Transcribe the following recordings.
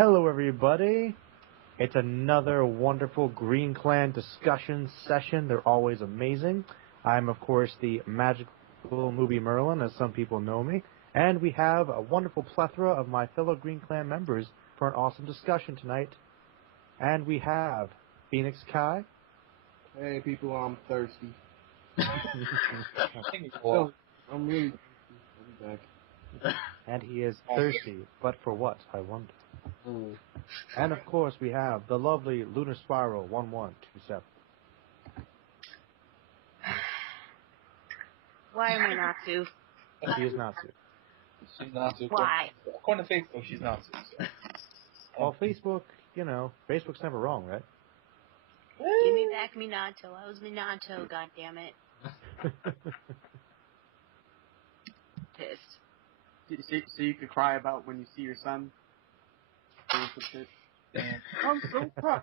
Hello, everybody. It's another wonderful Green Clan discussion session. They're always amazing. I'm, of course, the magical movie Merlin, as some people know me. And we have a wonderful plethora of my fellow Green Clan members for an awesome discussion tonight. And we have Phoenix Kai. Hey, people, I'm thirsty. Well, I'm really thirsty. I'll be back. And he is thirsty, but for what, I wonder. Mm. And of course, we have the lovely Lunar Spiral 1127. Why am I not to? She is not to. She's not to. Why? According to Facebook, she's not to. So. Well, Facebook, Facebook's never wrong, right? Give me back Minato. I was Minato, goddammit. Pissed. So you could cry about when you see your son doing some shit. I'm so proud.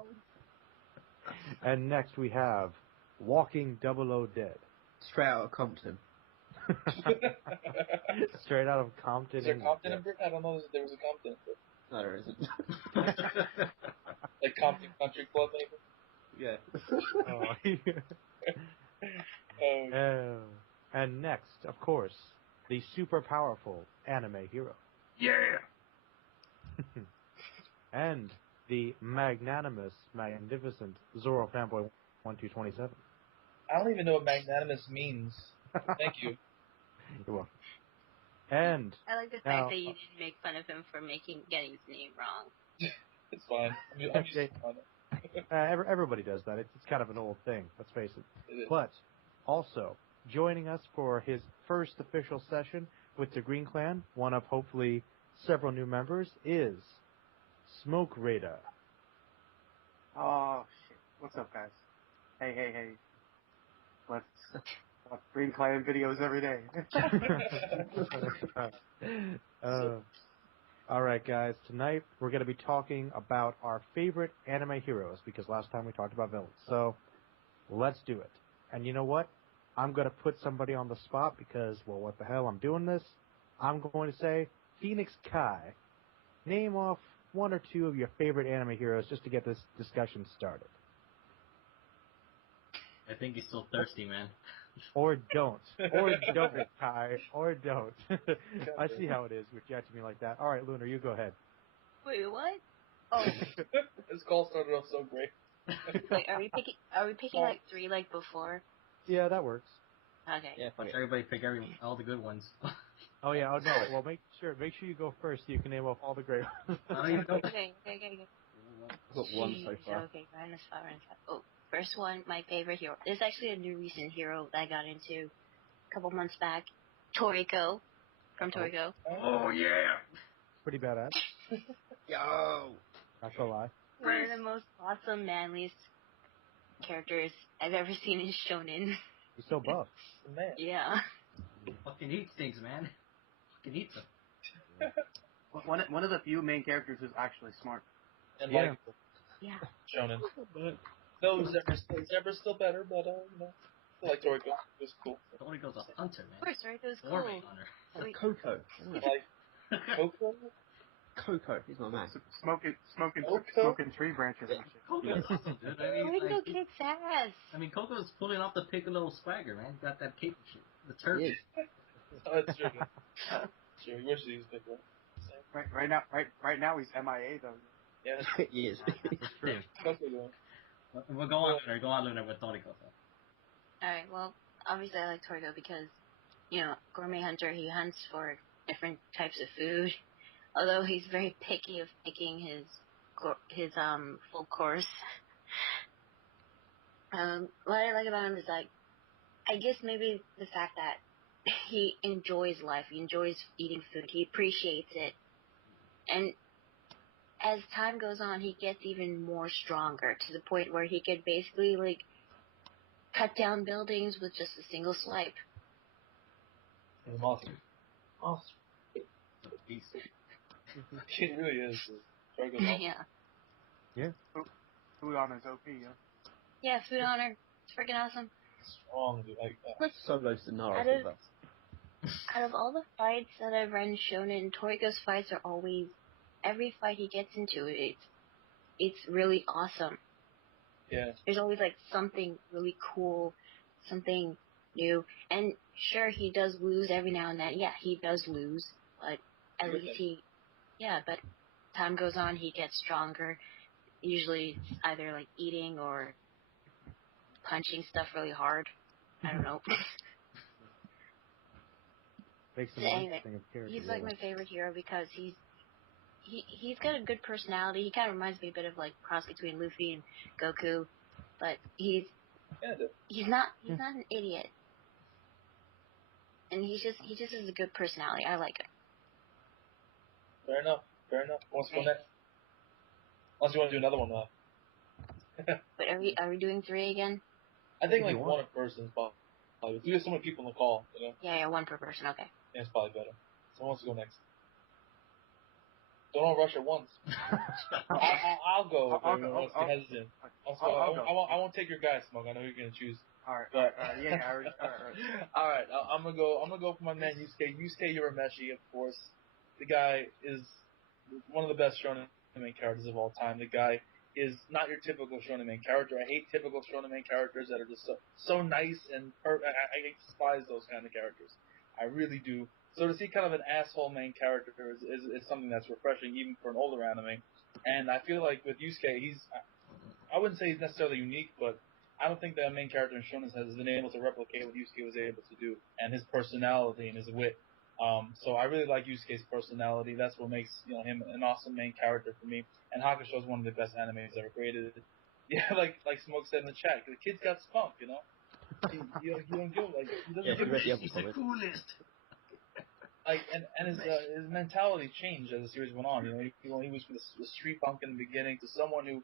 And next we have Walking 00 Dead. Straight out of Compton. Straight out of Compton. Is there Compton in Britain? I don't know if there was a Compton. No, there isn't. Like Compton Country Club, maybe? Yeah. And next, of course, the super powerful anime hero. Yeah! And the magnanimous, magnificent Zoro Fanboy 1227. I don't even know what magnanimous means. Thank you. You're welcome. And I like the fact that you didn't make fun of him for getting his name wrong. It's fine. I'm just on it. Everybody does that. It's kind of an old thing, let's face it. It is. But also, joining us for his first official session with the Green Clan, one of hopefully several new members, is Smoke Raider. Oh shit! What's up, guys? Hey! Let's watch Green Clan videos every day. All right, guys. Tonight we're going to be talking about our favorite anime heroes because last time we talked about villains. So let's do it. And you know what? I'm going to put somebody on the spot because, well, what the hell? I'm doing this. I'm going to say, Phoenix Kai, name off one or two of your favorite anime heroes just to get this discussion started. I think he's still thirsty, man. Or don't. Or don't, Kai. Or don't. I see how it is with judging me like that. All right, Lunar, you go ahead. Wait, what? Oh. This call started off so great. Wait, are we picking like three like before? Yeah, that works. Okay. Yeah, watch everybody pick all the good ones. Oh yeah, oh no. Well, make sure you go first so you can name off all the great ones. Okay. I've got one so far. Okay, Oh, first one, my favorite hero. There's actually a new recent hero that I got into a couple months back. Toriko. From Toriko. Oh, yeah! Pretty badass. Yo! Not gonna lie. One of the most awesome, manliest characters I've ever seen in Shonen. He's so buff. Man. Yeah. Fucking eats things, man. Fucking eats them. One of the few main characters who's actually smart. And Yeah. like Yeah. Shonen. No, Zebra's still better, but, I like Toriko. It's cool. Toriko's a hunter, man. Of course, Toriko's cool. Warming hunter. Sweet. Coco. Like, Coco? Coco, he's my man. Smoking tree branches and shit. Coco's awesome, dude. I mean, Toriko kicks ass. I mean, Coco's pulling off the Piccolo swagger, man. Got that cape and shit. The turkey. Oh, that's true. Sure, he wishes he was Piccolo. Right now he's MIA though. Yeah. He is. It's true. Coco doing. We'll go on, Lunar. Go on, Lunar, with Toriko. Alright, well, obviously I like Toriko because, gourmet hunter, he hunts for different types of food. Although he's very picky of picking his full course. What I like about him is, like, I guess maybe the fact that he enjoys life, he enjoys eating food, he appreciates it. And as time goes on, he gets even more stronger to the point where he could basically, like, cut down buildings with just a single swipe. He's awesome. Beast. He really is. Toriko's awesome. Yeah. Food Honor's OP, yeah. Yeah, Food Honor. It's freaking awesome. Strong, dude. Like, Solo scenario. Out of all the fights that I've run Shonen, Toriko's fights are always every fight he gets into, it's really awesome. Yeah. There's always like something really cool, something new. And sure, he does lose every now and then. Yeah, he does lose, but at least but time goes on, he gets stronger. Usually it's either like eating or punching stuff really hard. I don't know. Makes him Anyway, interesting of character. he's like my favorite hero because he's got a good personality. He kind of reminds me a bit of like cross between Luffy and Goku, but he's not an idiot, and he just has a good personality. I like it. Fair enough. What's going next? Unless you want to do another one, though. But are we doing 3 again? I think like one person is probably. We have so many people on the call, you know. Yeah, 1 per person. Okay. Yeah, it's probably better. Someone wants to go next. Don't all rush at once. I'll go. I'll go. Hesitant. I won't take your guy, Smoke. I know who you're gonna choose. All right. Yeah. All right. All right. I'm gonna go for my man Yusuke Urameshi, of course. The guy is one of the best shonen main characters of all time. The guy is not your typical shonen main character. I hate typical shonen main characters that are just so nice and I despise those kind of characters. I really do. So to see kind of an asshole main character is something that's refreshing, even for an older anime. And I feel like with Yusuke, I wouldn't say he's necessarily unique, but I don't think that main character in shonen has been able to replicate what Yusuke was able to do, and his personality and his wit. So I really like Yusuke's personality. That's what makes him an awesome main character for me. And Hakusho is one of the best animes ever created. Yeah, like Smoke said in the chat, the kid's got spunk, you know. He don't give like he doesn't give a shit. He's the coolest. Like and his mentality changed as the series went on. He was from the street punk in the beginning to someone who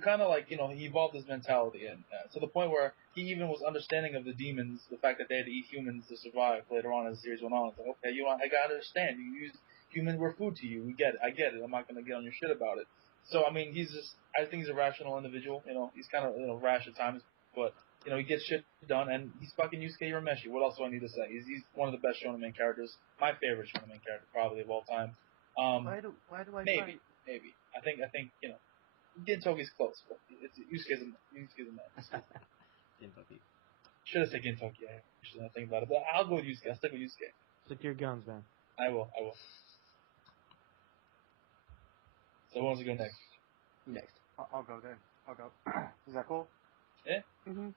kind of like he evolved his mentality and to the point where he even was understanding of the demons, the fact that they had to eat humans to survive. Later on as the series went on, it's like, okay, I gotta understand. You use humans were food to you. We get it. I get it. I'm not gonna get on your shit about it. So I mean, I think he's a rational individual. He's kind of rash at times, but he gets shit done, and he's fucking Yusuke Urameshi. What else do I need to say? He's one of the best shonen main characters. My favorite shonen main character, probably of all time. Why do I? Maybe. I think Gintoki's close, but Yusuke's a man. Gintoki. Should have said Gintoki. Actually, I think about it, but I'll go with Yusuke. I'll stick with Yusuke. Stick to your guns, man. I will. So who wants to go next? Next. I'll go then. I'll go. Is that cool? Yeah. Mhm.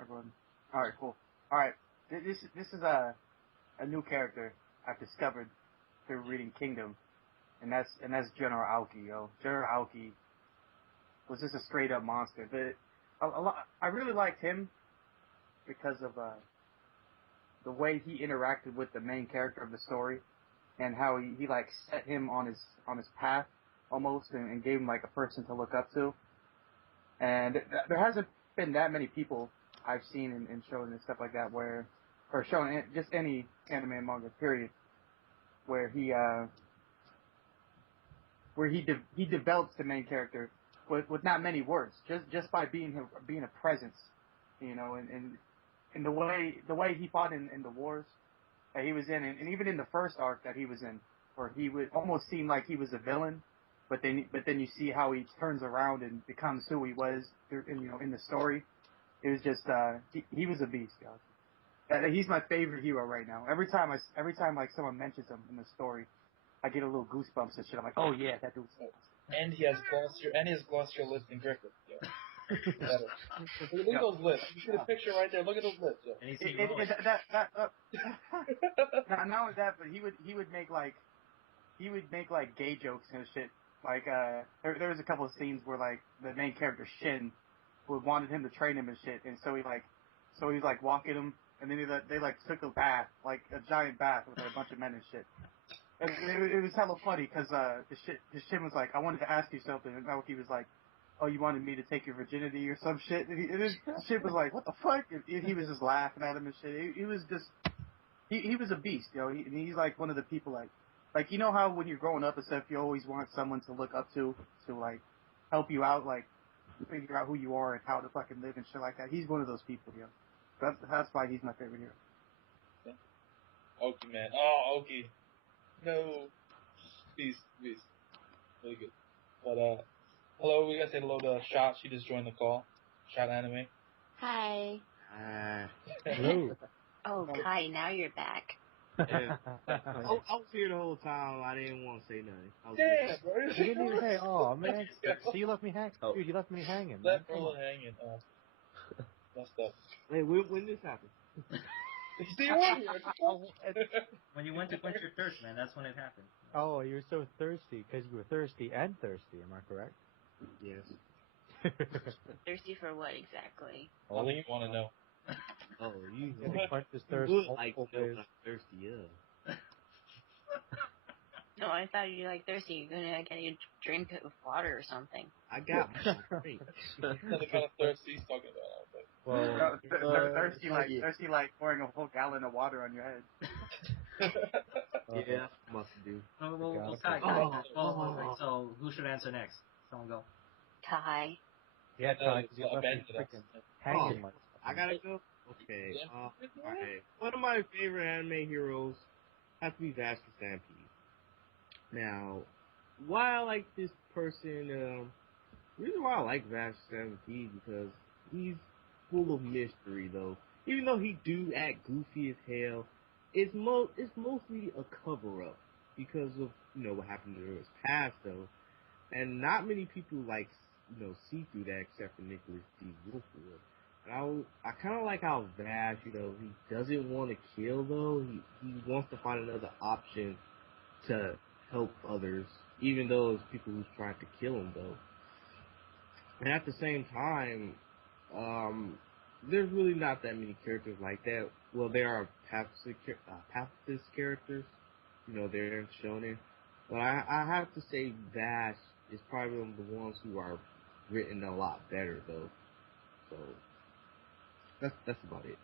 Everyone. All right, cool. All right, this is a new character I've discovered through reading Kingdom, and that's General Ouki. General Ouki was just a straight up monster. I really liked him because of the way he interacted with the main character of the story, and how he like set him on his path almost, and gave him like a person to look up to. And there hasn't been that many people I've seen in shows and stuff like that or shown just any anime and manga period, where he develops the main character with not many words, just by being a presence, and the way he fought in the wars that he was in, and even in the first arc that he was in, where he would almost seem like he was a villain, but then you see how he turns around and becomes who he was in the story. It was just he was a beast, yo. He's my favorite hero right now. Every time like someone mentions him in the story, I get a little goosebumps and shit. I'm like, oh yeah, that dude's. And he has glossier lips than Griffith. Yeah. Look at those lips. You see the picture right there. Look at those lips. Yeah. And he's Not only that, but he would make like gay jokes and shit. Like there was a couple of scenes where like the main character Shin wanted him to train him and shit, and so he's like walking him, and then they like took a bath, like a giant bath with a bunch of men and shit. And it was hella funny because the Shin was like, I wanted to ask you something, and Naoki was like, oh, you wanted me to take your virginity or some shit, and his shit was like, what the fuck? And he was just laughing at him and shit. He was just he was a beast, and he's like one of the people like how when you're growing up and stuff, you always want someone to look up to like help you out, like figure out who you are and how to fucking live and shit like that. He's one of those people, That's why he's my favorite hero. Yeah. Ouki, man. Oh, Ouki. No. Beast. Really good. But, hello, we gotta say hello to Shot. She just joined the call. Shot Anime. Hi. Hello. Oh, Kai, now you're back. Yeah. I was here the whole time. I didn't want to say nothing. Damn, bro. You didn't even say, oh man. So you left me hanging. Dude, you left me hanging. Man. Left Roland hanging. Oh. Messed up. Wait, when this happened? See, you were here. When you went to quench your thirst, man, that's when it happened. Oh, you were so thirsty because you were thirsty and thirsty. Am I correct? Yes. Thirsty for what exactly? I think you want to know. Oh, you quench his thirst look like multiple you ways. I'm thirsty, yeah. No, I thought you were like thirsty. You're gonna get a drink of water or something. I got my drink. That's the kind of thirst he's talking about. But. Well, thirsty like pouring a whole gallon of water on your head. Yeah, that's what I'm about to do. Well, Got it. Kai, so who should answer next? Someone go. Kai. yeah, Ty, 'cause you I left me abandoned us. freaking hanging like I gotta go? Okay. Alright. One of my favorite anime heroes has to be Vash the Stampede. Now, why I like this person, the reason why I like Vash the Stampede because he's full of mystery though. Even though he do act goofy as hell, it's mostly a cover up because of, what happened to his past though. And not many people see through that except for Nicholas D. Wolfwood. And I kind of like how Vash, he doesn't want to kill though. He wants to find another option to help others, even though it's people who's trying to kill him though. And at the same time, there's really not that many characters like that. Well, there are pacifist characters, they're shown in. But I have to say Vash is probably one of the ones who are written a lot better though. So that's about it.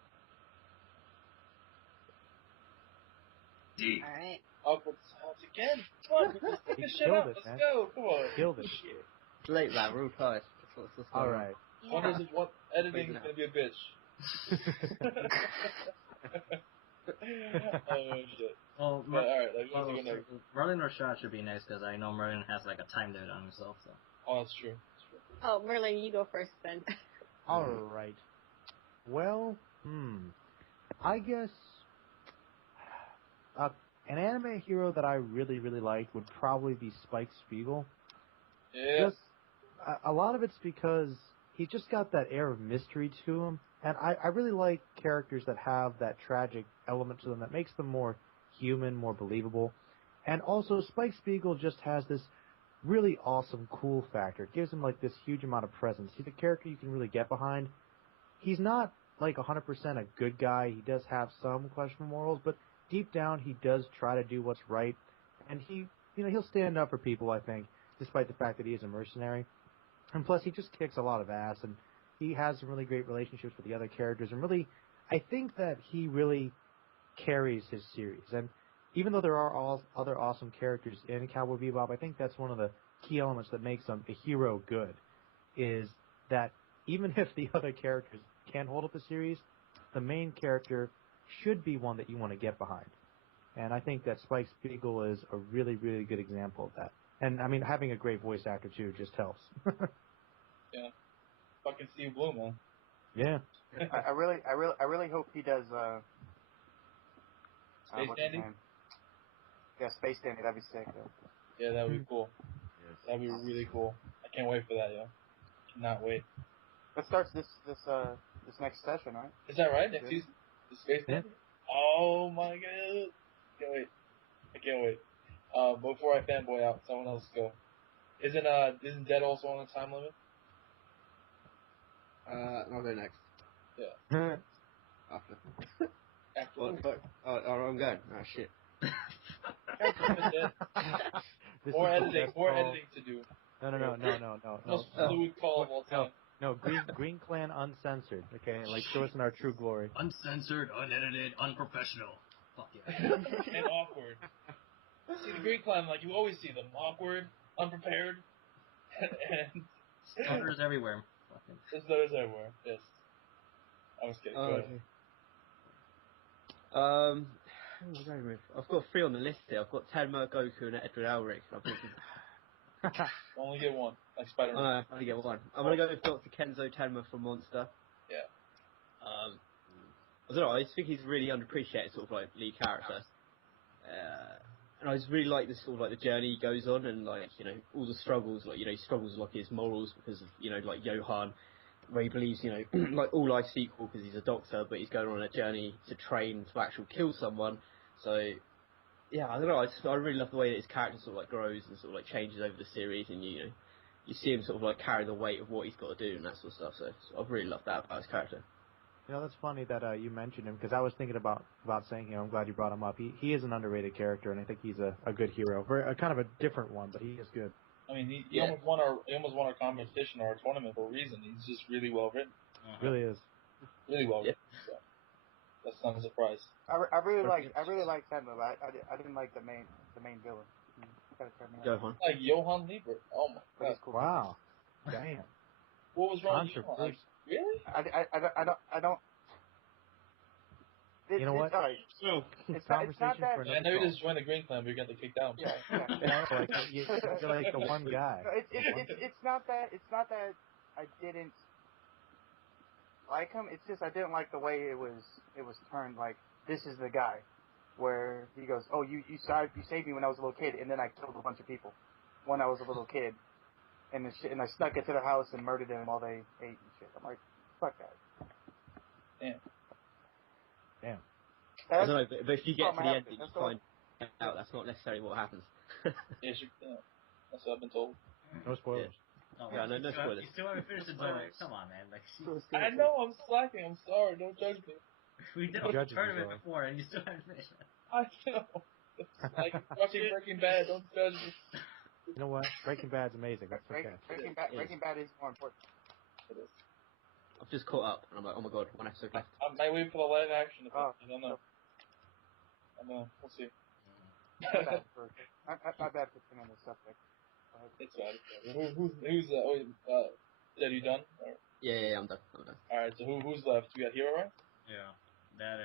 Alright. Awkward silence again. Come on, let's take this shit out. Let's go. Come on. killed it. It's late, man. We're all tired. What's going All on? right. Yeah. What editing is gonna be a bitch. Oh shit. Well, But alright, like, what's going next? Merlin or Shot should be next because I know Merlin has like a time limit on himself. So. Oh, that's true. That's true. Oh, Merlin, you go first then. All right. Well, I guess an anime hero that I really, really like would probably be Spike Spiegel. Yeah. Just a lot of it's because he's just got that air of mystery to him, and I really like characters that have that tragic element to them that makes them more human, more believable. And also, Spike Spiegel just has this really awesome cool factor. It gives him like this huge amount of presence. He's a character you can really get behind. He's not like 100% a good guy. He does have some questionable morals, but deep down he does try to do what's right, and he'll stand up for people, I think, despite the fact that he is a mercenary. And plus, he just kicks a lot of ass, and he has some really great relationships with the other characters, and really, I think that he really carries his series. And even though there are all other awesome characters in Cowboy Bebop, I think that's one of the key elements that makes a hero good, is that even if the other characters can't hold up the series, the main character should be one that you want to get behind. And I think that Spike Spiegel is a really, really good example of that. And I mean, having a great voice actor too just helps. Yeah. Fucking Steve Blue, man. Yeah. I really hope he does. Space what's his Dandy? name? Yeah, Space Dandy. That'd be sick. Though. Yeah, that would be cool. Yes. That'd be really cool. I can't wait for that, yo. Cannot wait. That starts this next session, right? Is that right? Next Yeah. season? The Space Yeah. Dandy? Oh my god. Can't wait. I can't wait. Before I fanboy out, someone else go. Isn't Dead also on a time limit? I'll go next. Yeah. After. After. What? Oh, I'm going. Oh, shit. This More is the editing. best More call. editing to do. No. Most fluid call of all time. No, Green Clan uncensored. Okay, like show us in our true glory. Uncensored, unedited, unprofessional. Fuck yeah. And awkward. See, the Green Clan, like you always see them, awkward, unprepared, and Stutters everywhere. Fucking. there's stutters everywhere. Yes. I was kidding. Go ahead. Okay. Who am I going with? I've got 3 on the list here. I've got Tenma, Goku, and Edward Elric. I'm thinking, Only get one, like Spider-Man. I only get one. I'm gonna go with Dr. Kenzo Tenma from Monster. Yeah. I don't know. I just think he's really underappreciated sort of like lead character. And I just really like this sort of like the journey he goes on, and like all the struggles. Like he struggles with like his morals because of like Johan, where he believes like all life's equal because he's a doctor, but he's going on a journey to train to actually kill someone. So yeah, I don't know. I really love the way that his character sort of like grows and sort of like changes over the series, and you see him sort of like carry the weight of what he's got to do and that sort of stuff. So I've really loved that about his character. That's funny that you mentioned him, because I was thinking about saying him. I'm glad you brought him up. He is an underrated character, and I think he's a good hero. Kind of a different one, but he is good. I mean, he almost won our competition or our tournament for a reason. He's just really well written. Really is. Really well written. So that's not a surprise. I really like Tenma, but I didn't like the main villain. Johan. Like Johan Liebert. Oh my god. Cool. Wow. Damn. What was wrong with Johan? Like, really? I don't. You know what? So it's not that. I know you just joined the Green Clan, but you're getting kicked out. Yeah. You're like the one guy. No, it's not that I didn't like him. It's just I didn't like the way it was turned. Like, this is the guy, where he goes, "Oh, you saved me when I was a little kid, and then I killed a bunch of people when I was a little kid, and I snuck into their house and murdered them while they ate and shit." I'm like, fuck that. Damn. I don't know, but if you get to the end, you find out that's not necessarily what happens. Yeah, that's what I've been told. No spoilers. Yeah, no spoilers. You still haven't finished the tournament. Come on, man. Like, I know, I'm slacking. I'm sorry. Don't judge me. we did a tournament before, and you still haven't finished it. I know. It's like watching Breaking Bad. Don't judge me. You know what? Breaking Bad's amazing. That's okay. Breaking Bad is more important. It is. I've just caught up, and I'm like, oh my god, one episode left. I might wait for the live action. I don't know. I don't know. We'll see. My bad for putting on the subject. It's bad. Who's are you done? Or? Yeah, I'm done. Alright, so who's left? We got Hero, right? Yeah. That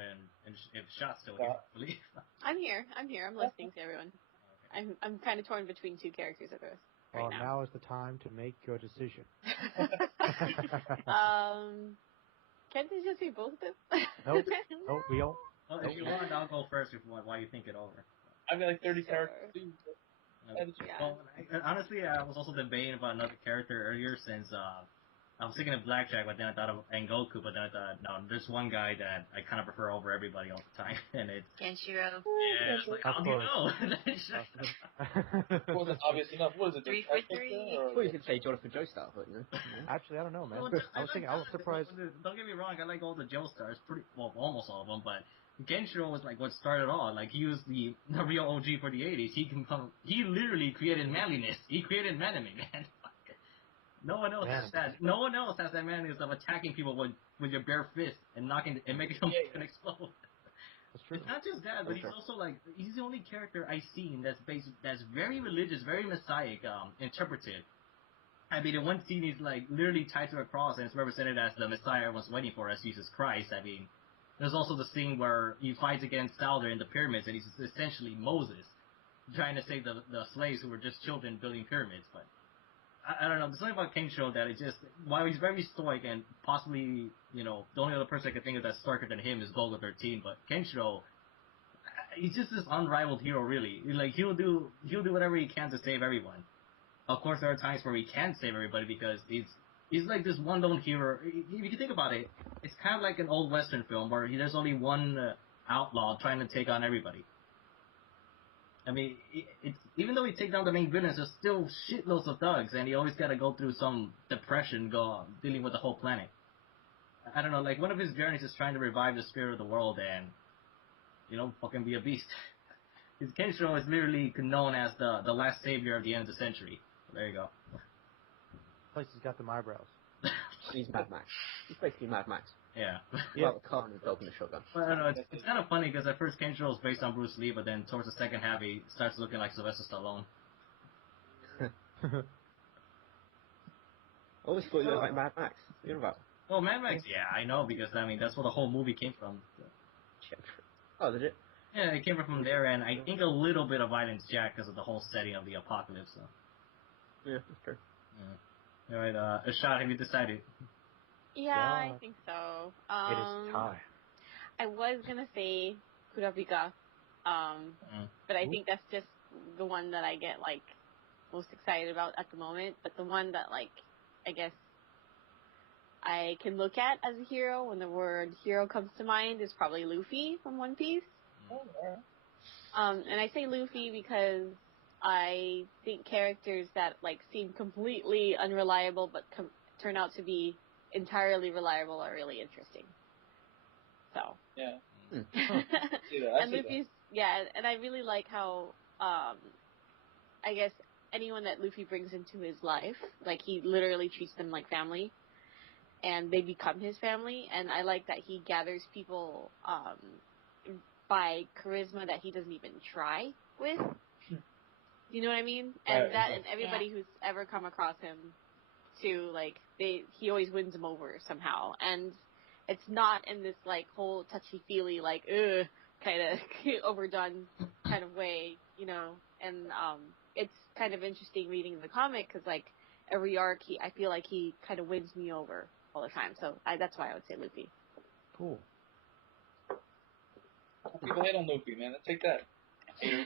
and if Shot's still here, I believe. I'm here. I'm listening to everyone. Okay. I'm kind of torn between two characters at this. Well, now is the time to make your decision. Can't they just be both of them? Nope. We all. Well, if you want, I'll go first while you think it over. I've got like 30 characters too. Well, honestly, I was also debating about another character earlier since I was thinking of Blackjack, but then I thought of Goku, but then I thought, no, there's one guy that I kind of prefer over everybody all the time, and it's Kenshiro. Yeah, it's like, how do you know? Wasn't obvious enough. What is it? 3 for 3. Well, you could say Jonathan Joestar, but Actually, I don't know, man. No, I was surprised. Don't get me wrong, I like all the Joestars, almost all of them, but Kenshiro was like what started all. Like, he was the real OG for the 80s. He literally created manliness. He created manime, man. No one else has that. No one else has that manliness of attacking people with your bare fist and making them explode. That's true. It's not just that, but he's also like, he's the only character I've seen that's very religious, very messiah interpreted. I mean, in one scene he's like literally tied to a cross and it's represented as the Messiah was waiting for, as Jesus Christ. I mean, there's also the scene where he fights against Sauder in the pyramids and he's essentially Moses, trying to save the slaves who were just children building pyramids. But I don't know, there's something about Kenshiro that it just, while he's very stoic and possibly, the only other person I can think of that's starker than him is Golgo 13, but Kenshiro, he's just this unrivaled hero, really. Like, he'll do whatever he can to save everyone. Of course, there are times where he can't save everybody because he's like this one lone hero. If you think about it, it's kind of like an old Western film where there's only one outlaw trying to take on everybody. I mean, even though he takes down the main villains, there's still shitloads of thugs, and he always got to go through some depression dealing with the whole planet. I don't know, like, one of his journeys is trying to revive the spirit of the world and, fucking be a beast. His Kenshiro is literally known as the last savior of the end of the century. There you go. Plus, he's got them eyebrows. He's Mad Max. He's basically Mad Max. Yeah. Without the car and the dog and the shotgun. Well, I don't know, it's kind of funny because at first Kenshiro is based on Bruce Lee, but then towards the second half he starts looking like Sylvester Stallone. I always thought you looked like Mad Max. You're about. Oh, Mad Max, yeah, I know, because, I mean, that's where the whole movie came from. Oh, did it? Yeah, it came from there, and I think a little bit of Violence Jack because of the whole setting of the apocalypse. So. Yeah, true. All right, Ashad, have you decided? Yeah, I think so. It is time. I was gonna say Kurapika, but I think that's just the one that I get like most excited about at the moment. But the one that like I guess I can look at as a hero when the word hero comes to mind is probably Luffy from One Piece. And I say Luffy because I think characters that like seem completely unreliable but turn out to be entirely reliable are really interesting. So Yeah. And Luffy's and I really like how I guess anyone that Luffy brings into his life, like he literally treats them like family, and they become his family. And I like that he gathers people by charisma that he doesn't even try with. You know what I mean? And and everybody who's ever come across him, too, like he always wins them over somehow. And it's not in this like whole touchy-feely like kind of overdone kind of way, you know. And it's kind of interesting reading the comic because like every arc, I feel like he kind of wins me over all the time. So that's why I would say Luffy. Cool. People hate on Luffy, man. Take that. Haters.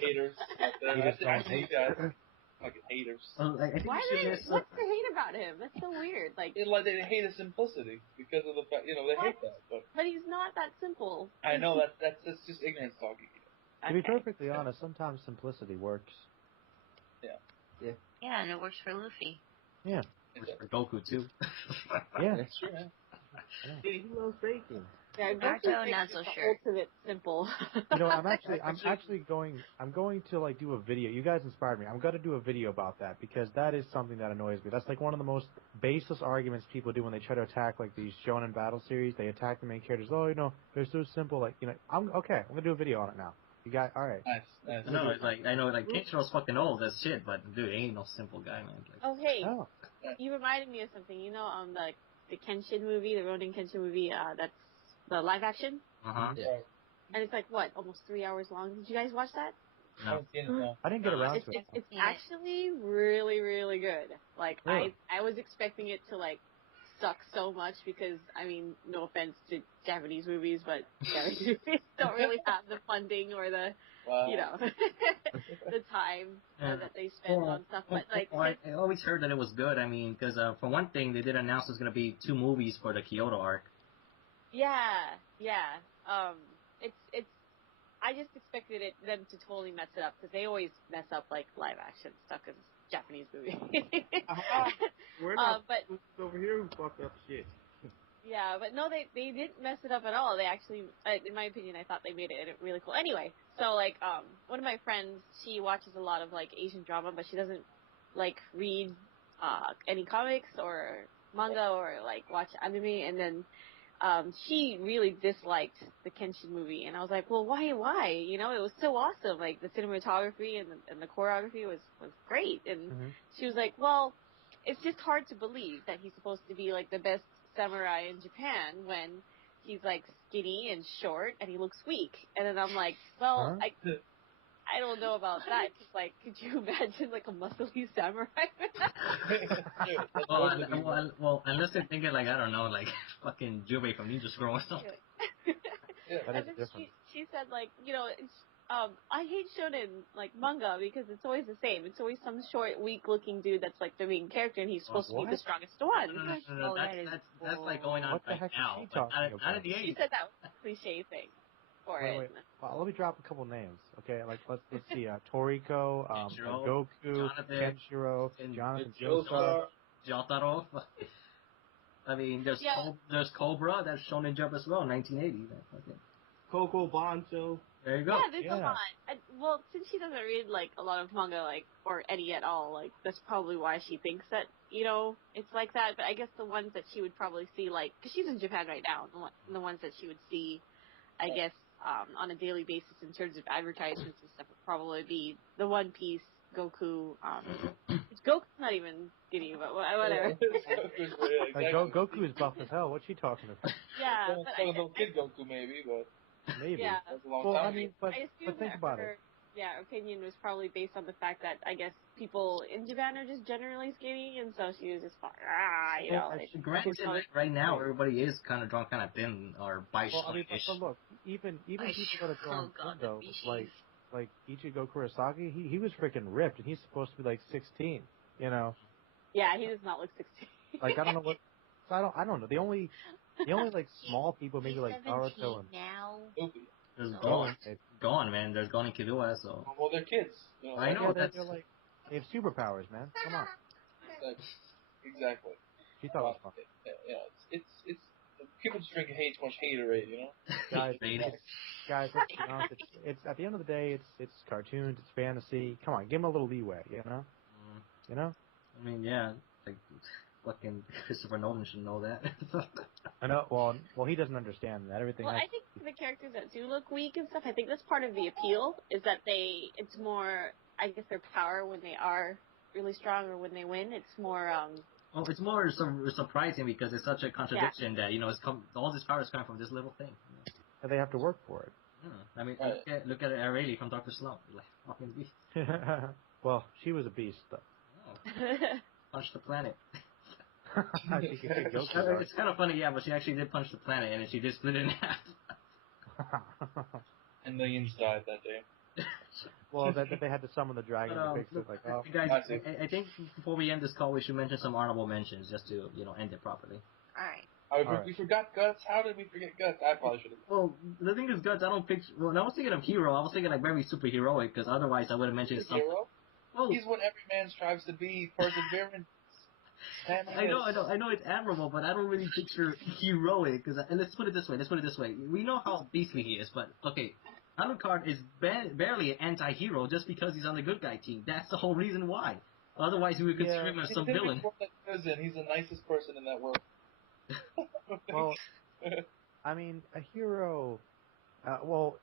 Haters out there. Haters I see you guys. Fucking haters. Well, I think What's the hate about him? That's so weird. Like they hate his simplicity because of the fact, they hate that. But he's not that simple. I know that's just ignorance talking. To be perfectly honest, sometimes simplicity works. Yeah, and it works for Luffy. Yeah. Works for Goku too. Yeah. That's true, man. He loves bacon. Yeah, Naruto, not so sure. Ultimate simple. I'm going to like do a video. You guys inspired me. I'm going to do a video about that because that is something that annoys me. That's like one of the most baseless arguments people do when they try to attack like these shonen battle series. They attack the main characters. Oh, they're so simple. Like, I'm going to do a video on it now. You got all right. Nice. No, it's like I know like Kenshiro's fucking old as shit, but dude, ain't no simple guy, man. Like, Oh hey, Oh. you reminded me of something. You know, the Kenshin movie, the Ronin Kenshin movie. That's the live action. Yeah. And it's like what, almost 3 hours long. Did you guys watch that? no. I didn't get around to it. It's actually really, really good. Like Really? I was expecting it to like suck so much because I mean, no offense to Japanese movies, but Japanese movies don't really have the funding or the the time that they spend on stuff. But like, I always heard that it was good. I mean, because for one thing, they did announce there's gonna be 2 movies for the Kyoto arc. yeah. It's. I just expected them to totally mess it up because they always mess up like live action stuff because it's Japanese movie. We're not but over here who fucked up shit. yeah, but no, they didn't mess it up at all. They actually, in my opinion, I thought they made it really cool. Anyway, so like one of my friends, she watches a lot of like Asian drama, but she doesn't like read any comics or manga or like watch anime, and then she really disliked the Kenshin movie, and I was like, well, why? You know, it was so awesome. Like the cinematography and the choreography was great, and she was like, well, it's just hard to believe that he's supposed to be like the best samurai in Japan when he's like skinny and short and he looks weak. And then I'm like, well, I don't know about that. 'Cause, like, could you imagine like a muscly samurai? Well, unless they're thinking like I don't know, like fucking Jubei from Ninja Scroll or something. That is And then different. she said like, I hate shonen like manga because it's always the same. It's always some short, weak-looking dude that's like the main character, and he's supposed to be the strongest one. No, that's like going on What the right heck is now. she But talking not about? in the She 80s. said that was a cliche thing for it. Wait. Well, let me drop a couple names. Okay, like let's see. Toriko, Kenshiro, Goku, Jonathan, Kenshiro, and Jonathan Joestar, Jotaro. I mean, there's Yeah. there's Cobra, that's Shonen Jump as well, 1980. Coco Bancho. There you go. Yeah, there's a lot. Well, since she doesn't read like a lot of manga, like or any at all, like that's probably why she thinks that it's like that. But I guess the ones that she would probably see, like, because she's in Japan right now, the ones that she would see, I guess, on a daily basis in terms of advertisements and stuff would probably be the One Piece, Goku. Goku's not even skinny, but whatever. Goku is buff as hell. What's she talking about? Yeah, Talking about Kid Goku maybe, but Maybe. yeah. that's a long Well, time I mean, but think about it. opinion was probably based on the fact that I guess people in Japan are just generally skinny, and so she was just you know. Granted, right now everybody is kind of drawn kind of thin or by Well, I mean, but look, even people that are drawn thin though, like Ichigo Kurosaki, he was freaking ripped, and he's supposed to be like 16, you know. Yeah, he does not look 16. Like I don't know what. I don't know. The only like small people maybe like Naruto and now. There's gone, man. There's gone in Killua, so. Well, they're kids. You know, I know they're like they have superpowers, man. Come on. Exactly. She thought it was fun. It's people just drink too much haterade, you know. Guys, let's be honest. It's at the end of the day, it's cartoons, it's fantasy. Come on, give them a little leeway, you know. You know. I mean, yeah, like fucking Christopher Nolan should know that. I know. Well, he doesn't understand that everything. Well, I think the characters that do look weak and stuff, I think that's part of the appeal. Is that it's more, I guess, their power when they are really strong or when they win. It's more. Well, it's more surprising because it's such a contradiction that all this power is coming from this little thing. And they have to work for it. I mean, look at Areli from Dr. Slump, like fucking beast. Well, she was a beast, though. Oh. Punch the planet. I think you could go for It's kind of funny, yeah, but she actually did punch the planet, and she did split it in half. And millions died that day. Well, that they had to summon the dragon to fix it. Like, guys, I think before we end this call, we should mention some honorable mentions just to end it properly. All right. We forgot Guts. How did we forget Guts? I probably should have. Well, the thing is, Guts, I don't picture. Well, I was thinking of hero. I was thinking like very superheroic, because otherwise I would have mentioned something. Hero? Well, he's what every man strives to be. Perseverance. I know it's admirable, but I don't really picture heroic. And let's put it this way. We know how beastly he is, but okay, Alucard is barely an anti-hero just because he's on the good guy team. That's the whole reason why. Otherwise, we would consider him as some villain. He's the nicest person in that world. Well, I mean, a hero.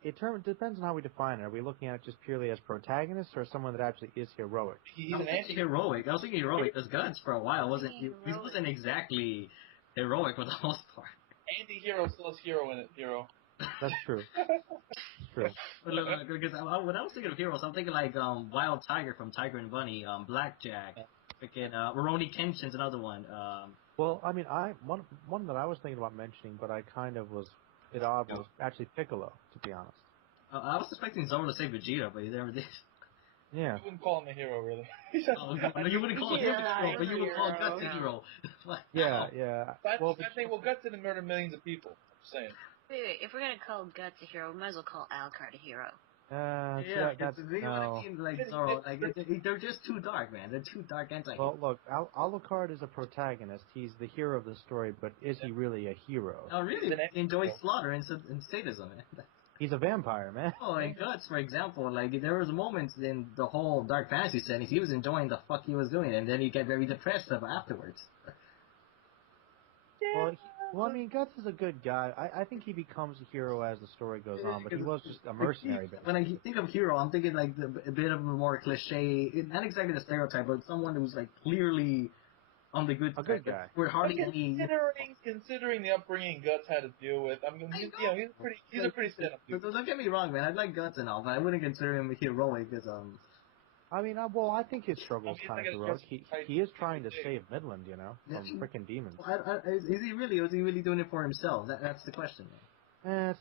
It depends on how we define it. Are we looking at it just purely as protagonist or someone that actually is heroic? He's anti-heroic. I was thinking heroic because Guts for a while he wasn't exactly heroic for the most part. Anti-hero still has hero in it, hero. That's true. True. But look, because when I was thinking of heroes, I'm thinking like Wild Tiger from Tiger and Bunny, Blackjack, freaking Rurouni Kenshin's another one. Well, I mean, one that I was thinking about mentioning, but I kind of was was actually Piccolo, to be honest. I was expecting Zoro to say Vegeta, but he never did. Yeah. You wouldn't call him a hero, really. No, you wouldn't call him a hero, but you would call Guts a hero. Yeah. Guts didn't murder millions of people. I'm just saying. Wait, if we're gonna call Guts a hero, we might as well call Alucard a hero. That's no. Like Zoro, they're just too dark, man. They're too dark anti-heroes. Well, look, Alucard is a protagonist. He's the hero of the story, but is he really a hero? Oh, really? He enjoys slaughter and sadism, man. He's a vampire, man. Oh, and Guts, for example, like there was moments in the whole dark fantasy settings he was enjoying the fuck he was doing, and then he get very depressed afterwards. Well, I mean, Guts is a good guy. I think he becomes a hero as the story goes on, but he was just a mercenary. When I think of hero, I'm thinking like a bit of a more cliche, not exactly the stereotype, but someone who's like clearly on the good side. A good guy. We're hardly any. Considering the upbringing Guts had to deal with, I mean, he's a pretty stand-up dude. Don't get me wrong, man. I like Guts and all, but I wouldn't consider him heroic because I mean, I think his struggle's kind of heroic. He is trying to save Midland, you know, from freaking demons. Is he really, or is he really doing it for himself? That's the question. You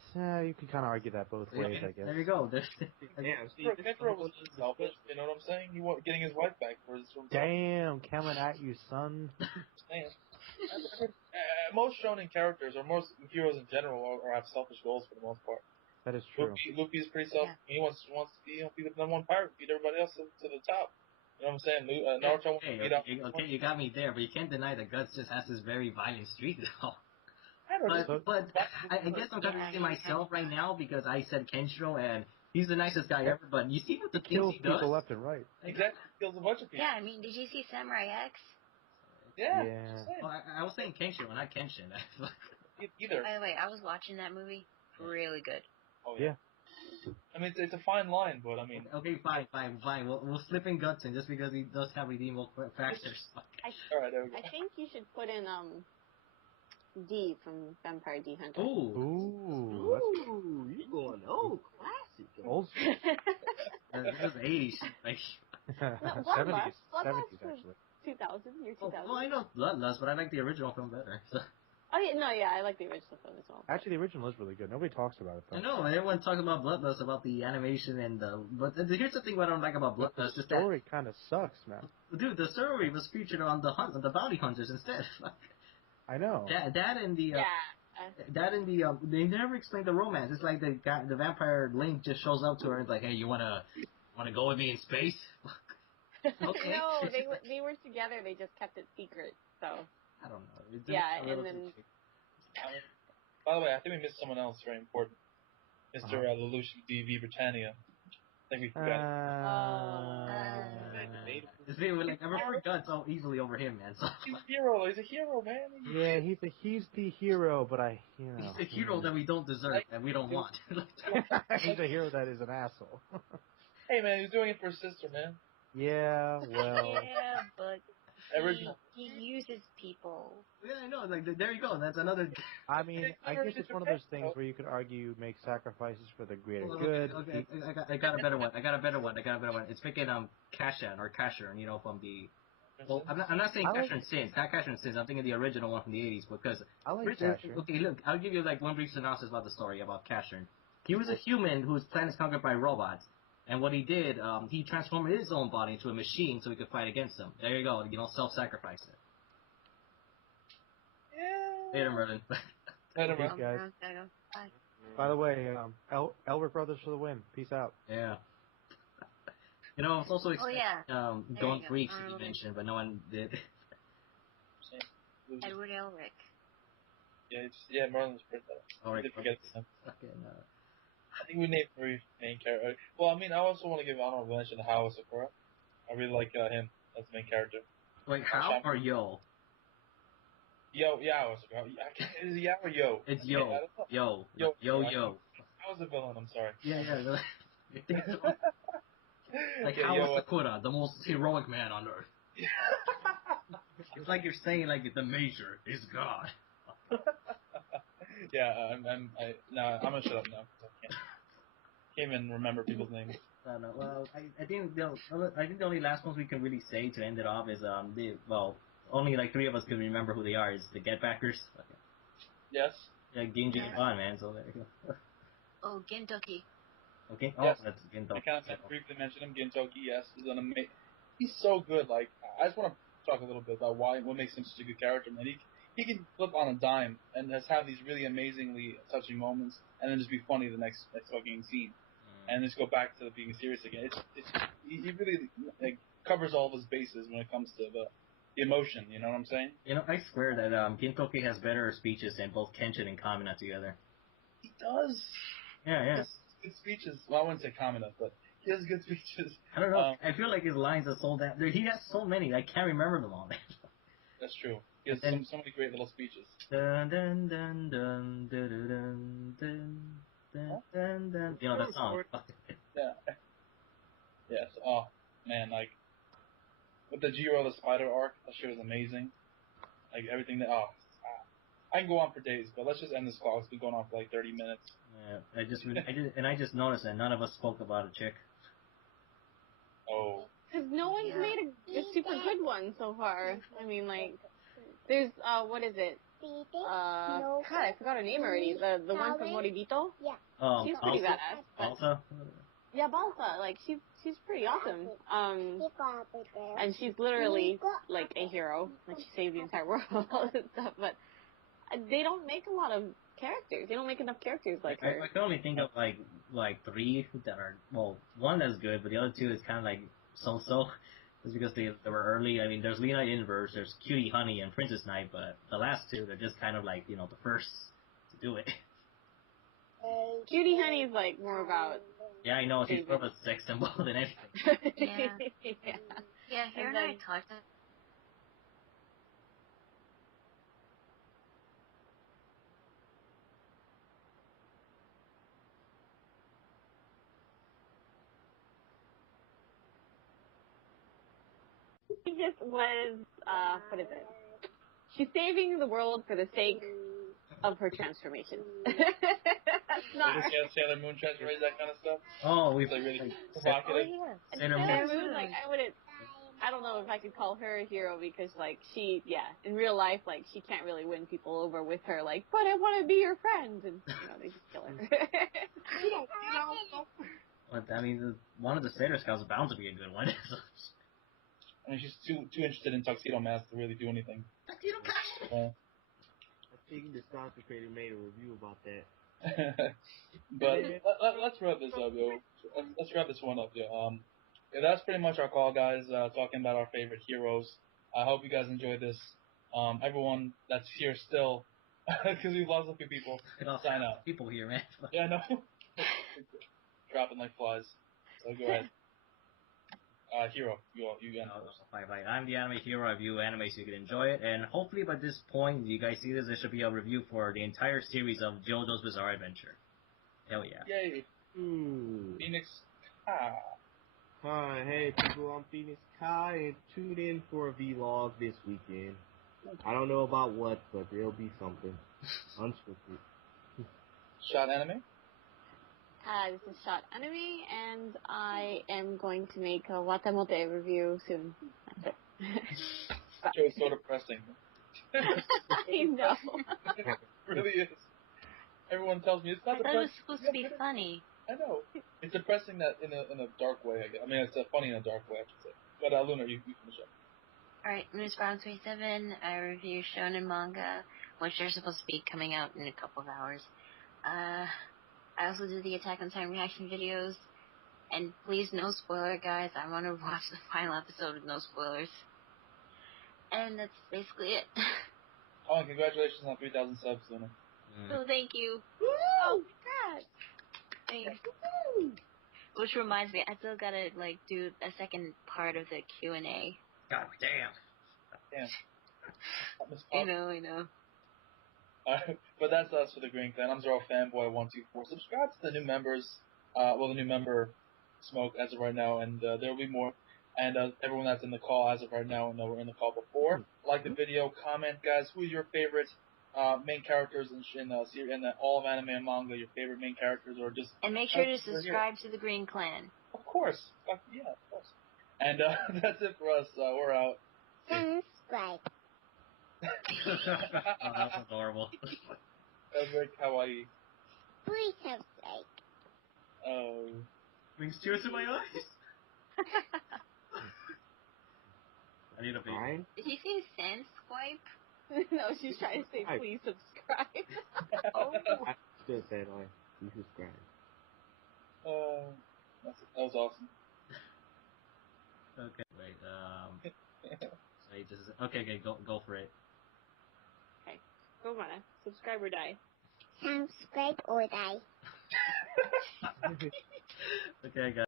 can kind of argue that both ways, I guess. There you go. Kenshiro was selfish, you know what I'm saying? He was getting his wife back for his... Damn, coming at you, son. Most shonen characters, or most heroes in general, have selfish goals for the most part. That is true. Luffy's pretty selfish. Yeah. He wants to be the number one pirate, beat everybody else to the top. You know what I'm saying? Naruto wants to beat up. Okay, you got me there, but you can't deny that Guts just has this very violent streak, though. But I guess I'm contradicting myself right now because I said Kenshiro and he's the nicest guy ever, but you see what the things he does? People left and right. Exactly. He kills a bunch of people. Yeah, I mean, did you see Samurai X? Yeah. Well, I was saying Kenshiro, not Kenshin. Either. By the way, I was watching that movie. Really good. Oh, yeah. I mean, it's a fine line, but I mean... Okay, fine. We'll slip in Guts in just because he does have redeemable factors. Alright, there we go. I think you should put in, D from Vampire D Hunter. Ooh, you going, classic. Old school. This is 80s. Like, No, 70s. Bloodlust 70s, actually. 2000, year 2000. oh, I know Bloodlust, but I like the original film better. So. Oh yeah, no, yeah, I like the original film as well. Actually, the original is really good. Nobody talks about it, though. I know, everyone talks about Bloodlust, about the animation and the... But here's the thing what I don't like about But Bloodlust the is that... story kind of sucks, man. Dude, the story was featured on the bounty hunters instead. I know. That and the... That and the... they never explained the romance. It's like the vampire Link just shows up to her and is like, hey, you wanna go with me in space? Okay. No, they were together. They just kept it secret. So I don't know. and then By the way, I think we missed someone else very important, Mr. Lelouch DV Britannia. I think we forgot. See, I prefer guts so easily over him, man. So. He's a hero. He's a hero, man. Yeah, he's the hero, but he's the hero that we don't deserve and we don't want. He's a hero that is an asshole. Hey, man, he's doing it for his sister, man. Yeah, well. Yeah, but he uses people. Yeah, I know. Like, there you go. That's another. I mean, I guess it's one of those things where you could argue make sacrifices for the greater good. Okay, I got a better one. It's making Cashan or Casher, from the. Well, I'm not saying Casher and Sins, not Casher and Sins. I'm thinking the original one from the 80s because. I like Casher. Okay, look, I'll give you like one brief synopsis about the story about Casher. He was a human whose planet is conquered by robots. And what he did, he transformed his own body into a machine so he could fight against them. There you go, self-sacrifice it. Yeah. Later, Merlin. Later, Peace, guys. Bye. By the way, Elric Brothers for the win. Peace out. Yeah. I was also expecting Gone Freaks to be mentioned, but no one did. Edward Elric. Yeah, Merlin's birthday. Alright. Forget him. Okay, no. I think we named 3 main characters. Well, I mean, I also want to give honorable mention to Hao Sakura. I really like him as the main character. Wait, Hao or Yo? Yo, Sakura. Is it Yao or Yo? It's Yo. Yo. How's the villain? I'm sorry. Yeah. Like Hao Sakura, the most heroic man on earth. It's like you're saying, like, the Major is God. Yeah, I'm gonna shut up now. Can't even remember people's names. No. Well, I think the only last ones we can really say to end it off is only like 3 of us can remember who they are. Is the Get Backers. Okay. Yes. Yeah, Genji and Ban, man. So there you go. Oh, Gintoki. Okay. Yes. Oh, that's Gintoki. I kind of briefly mentioned him. Gintoki. Yes, he's so good. Like, I just want to talk a little bit about what makes him such a good character, man. He can flip on a dime and have these really amazingly touching moments, and then just be funny the next fucking scene, and just go back to being serious again. He really covers all of his bases when it comes to the emotion. You know what I'm saying? I swear that Gintoki has better speeches than both Kenshin and Kamina together. He does. Yeah. He has good speeches. Well, I wouldn't say Kamina, but he has good speeches. I don't know. I feel like his lines are so damn. He has so many. I can't remember them all. That's true. He has so many great little speeches. Dun, dun, dun, dun, dun, dun, dun, dun, dun, dun. That song. Yeah. Yes. Oh, man, like, with the Jiro the Spider arc, that shit was amazing. Like, everything that, I can go on for days, but let's just end this call. It's been going on for like 30 minutes. Yeah, I just noticed that none of us spoke about a chick. Oh. Because no one's made a super good one so far. I mean, like, there's, what is it? God, I forgot her name already. The one from Moribito? Yeah. She's pretty badass. Balsa? Yeah, Balsa. Like, she's pretty awesome. And she's literally, like, a hero. Like, she saved the entire world and stuff. But they don't make a lot of characters. They don't make enough characters like her. I can only think of, like 3 that are, well, one that's good, but the other 2 is kind of like so-so. Just because they were early. I mean, there's Lena Inverse, there's Cutie Honey, and Princess Knight, but the last 2, they're just kind of like, the first to do it. Cutie Honey is, like, more about... Yeah, I know, she's more of a sex symbol than anything. Yeah, here and I talked to... She just was, what is it? She's saving the world for the sake of her transformation. That's not The Sailor Moon transformation, that kind of stuff. Oh, we've Like really Oh, provocative. yeah. And Sailor Sailor Moon. Moon, like, I don't know if I could call her a hero because, like, in real life, like, she can't really win people over with her, like, but I want to be your friend, and, they just kill her. But, I mean, one of the Sailor Scouts is bound to be a good one. I mean, she's too interested in Tuxedo Mask to really do anything. I think the Stalker Creator made a review about that. But let's wrap this up, yo. Let's wrap this one up, yo. Yeah, that's pretty much our call, guys. Talking about our favorite heroes. I hope you guys enjoyed this. Everyone that's here still, because we've lost a few people, sign out. People here, man. Yeah, I know. Dropping like flies. So go ahead. Hero, you again. Bye. I'm the anime hero. I review anime so you can enjoy it, and hopefully by this point, you guys see this, there should be a review for the entire series of JoJo's Bizarre Adventure. Hell yeah! Yay! Phoenix. Hi, hey people, I'm Phoenix Kai, and tune in for a vlog this weekend. I don't know about what, but there'll be something. Unscripted. Shot anime? Hi, this is Shot Anime, and I am going to make a Watamote review soon. That's it. Show is so depressing. I know. It really is. Everyone tells me it's not depressing. I thought it was supposed to be funny. I know. It's depressing that in a dark way. I mean, it's funny in a dark way, I should say. But Luna, you finish up. Alright, Moose Brown 27. I review shonen manga, which are supposed to be coming out in a couple of hours. I also do the Attack on Titan reaction videos. And please, no spoiler, guys. I want to watch the final episode with no spoilers. And that's basically it. Oh, and congratulations on 3,000 subs, Luna. Oh, thank you. Woo! Oh, my God. Thanks. Which reminds me, I still gotta, do a second part of the Q&A. God damn. I know. But that's us for the Green Clan. I'm Zero Fanboy 124. Subscribe to the new members. The new member smoke as of right now, and there will be more. And everyone that's in the call as of right now, and we're in the call before. Like the video, comment, guys. Who are your favorite main characters in all of anime and manga? Your favorite main characters, or just and make sure to subscribe to the Green Clan. Of course, yeah, of course. And that's it for us. We're out. Subscribe. Oh, that was adorable. That was very kawaii. Please subscribe. Oh. Brings tears to my eyes. I need a baby. Did he say send swipe? No, she's trying to say please subscribe. Oh. I still said, please subscribe. That was awesome. Okay, wait, okay, go for it. Okay, go on. Subscribe or die. Subscribe or die. Okay, guys.